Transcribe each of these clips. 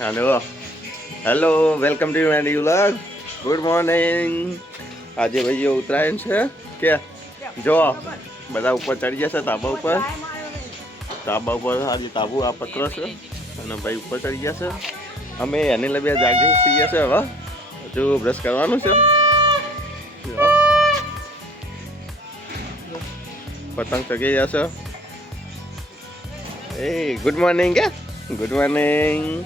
Hello hello welcome to my new vlog good morning આજે ભાઈઓ ઉત્તરાયણ છે. કે જો, બધા ઉપર ચડી જશે તાબા ઉપર. તાબા ઉપર આજે તાબુ આ પકડો છે. અને ભાઈ ઉપર ચડી જશે. અમે એને લઈ જાગી થઈ જશે હવે. હજુ બ્રશ કરવાનું છે. પતંગ ચગી જશે. એ ગુડ મોર્નિંગ કે? ગુડ મોર્નિંગ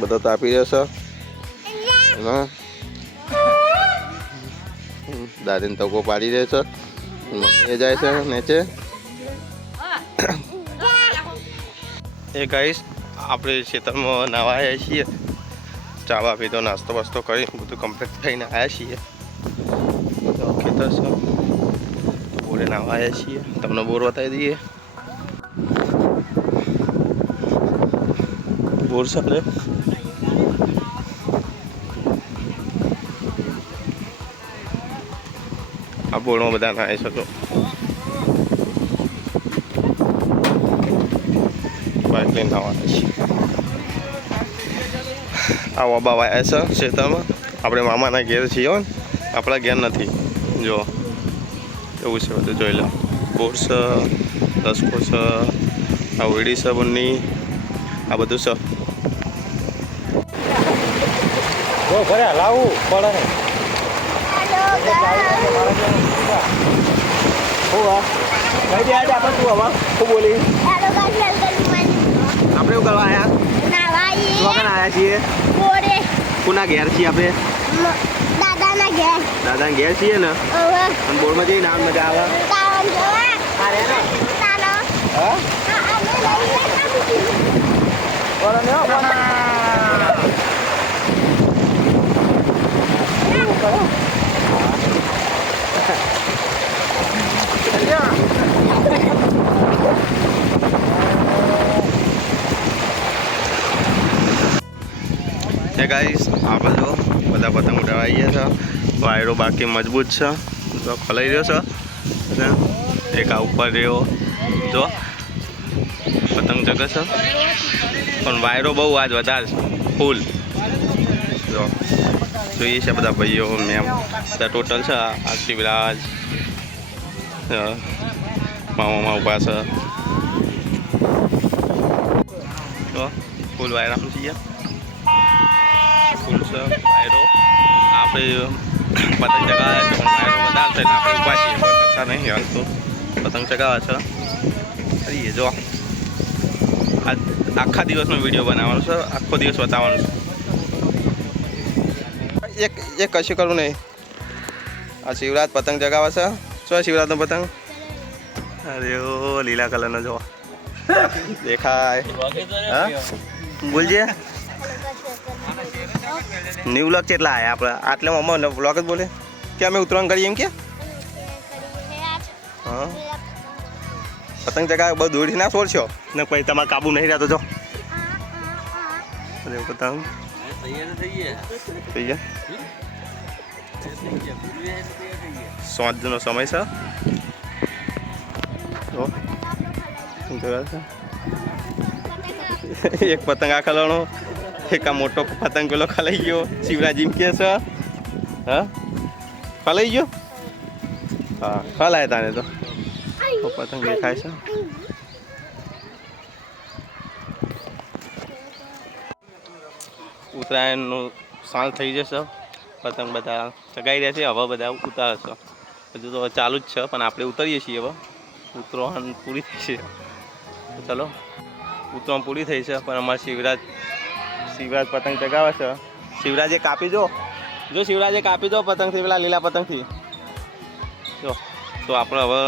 બધા તાપી જશે દાદીને તકો પાડી દે છે. એ જાય છે નીચે. એ ગાઈશ આપણે ખેતરમાં નાવા આવ્યા છીએ ચાવા પીધો નાસ્તો વાસ્તો કરી બધું કમ્પ્લીટ થઈને આવ્યા છીએ. તો ખેતર છે. બોરે નાવા આવ્યા છીએ. તમને બોર બતાવી દઈએ. બોર છે આ બોર્ડમાં બધા નાય શકો બાઇક લઈને આવવાના છે. આ ઓબા વાયા છે ખેતરમાં આપણે મામાના ઘેર છીએ હો આપણા ઘેર નથી. જો. એવું છે બધું જોઈ લો. બોર્સ દસકો છે, આ ઓયડી છે આ બધું છે. જો ભર્યા લાવું પડે. ને આપણે તું એવું કરવા આવ્યા છીએ? કોના ઘેર છીએ આપણે? દાદાના ઘેર. દાદા ઘેર છીએ ને? અને બોર્ડમાં જઈને આમ મજા આવે. હા આ અમે લઈને બોલો ને હો, બોલો. એવું કરો. હે ગાઈસ આ બધો બધા પતંગ ઉડાવાઈ ગયા છે. વાયરો બાકી મજબૂત છે. તો ખોલાઈ રહ્યો છે. એક આ ઉપર રહ્યો. જો પતંગ જગે છે. પણ વાયરો બહુ આજ વધારે છે. ફૂલ જો જોઈએ છે બધા ભાઈઓ મેમ બધા ટોટલ છે. આ વિરાજ મામામાં મામા ઊભા છે. તો ફૂલ વાયરામાં છીએ ફૂલ છે વાયરો. આપણે પતંગ ચગાવે છે પણ વાયરો વધારે છે આપણે ઊભા છીએ કોઈ કરતા નહીં હાલતું. પતંગ ચગાવે છે. કરીએ જો. આજ આખા દિવસનો વીડિયો બનાવવાનો છે આખો દિવસ બતાવવાનો છે. એક એક કશું કરવું નહીં. આ શિવરાજ પતંગ ચગાવે છે. શું શિવરાજનો પતંગ? અરે ઓ લીલા કલરનો જો. દેખાય. હા? બોલજે. ન્યૂ વ્લોગ કેટલા આયા આપણે. આટલે મમ્મા વ્લોગ જ બોલે. કે અમે ઉત્તરાયણ કરીએ એમ કે? હા. પતંગ ચગાવે, બહુ દોડી ના છોડશો ને પછી તમારે કાબુ નહીં રહેતો, જો. અરે, પતંગ. થઈ ગયા? સાંજનો સમય છે. એક પતંગ આ ખલાણો એક આ મોટો પતંગ પેલો ખલાઈ ગયો શિવરાજ કે છે હા ખલાઈ ગયો હા ખલાય તાને તો પતંગ દેખાય છે ઉત્તરાયણનું સાંજ થઈ જશે પતંગ બધા ચગાઈ રહ્યા છે હવે બધા ઉતારે છે હજુ તો ચાલુ જ છે પણ આપણે ઉતરીએ છીએ હવે ઉત્તરાયણ પૂરી થઈ છે ચલો ઉત્તરાયણ પૂરી થઈ છે પણ અમારે શિવરાજ શિવરાજ પતંગ ચગાવે છે. શિવરાજે કાપી જો. જો શિવરાજે કાપી દો પતંગથી, પેલા લીલા પતંગથી. જો, તો આપણે હવે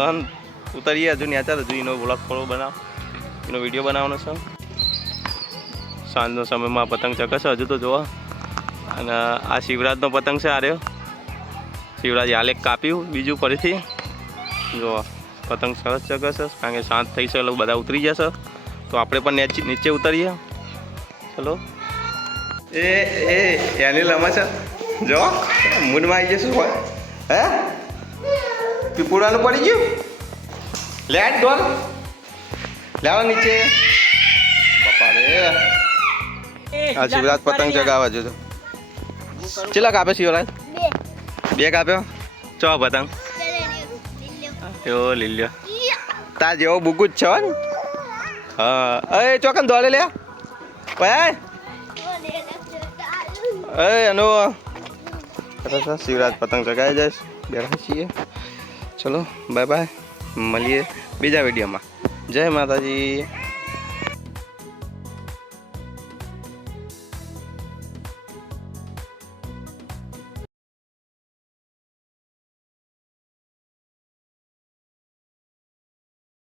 ઉતરીએ હજુ ન્યા ચાલ હજુ એનો બ્લોગ થોડો બનાવ. એનો વીડિયો બનાવવાનો છે. સાંજનો સમયમાં પતંગ ચગશે હજુ તો જોવા. અને આ શિવરાજનો પતંગ છે આ રહ્યો. શિવરાજ હાલે કાપ્યું, બીજું ફરીથી. જો, પતંગ સરસ ચગશે કારણ કે શાંત થઈ છે, એટલે બધા ઉતરી જશે. તો આપણે પણ નીચે નીચે ઉતરીએ. ચલો. એ એ એની લમા છે. જો મૂડમાં આવી જશું હે? પીપુડાનું પડી ગયું? લેટ ડોલ લાવો નીચે. બાપા રે આ શિવરાજ પતંગ ચગાવવા જોજો. ચેલા કાપે શિવરાજ? બે. બે કાપ્યો? ચો પતંગ. એવો લીલ્યો તાર જેવો બુકુ જ છે ને. હા. એ ચોકન દોડે લે. ભાઈ અય અનો સરસ શિવરાજ પતંગ ચગાવી જઈશ બેઠા છીએ ચલો બાય બાય મળીએ બીજા વિડીયોમાં જય માતાજી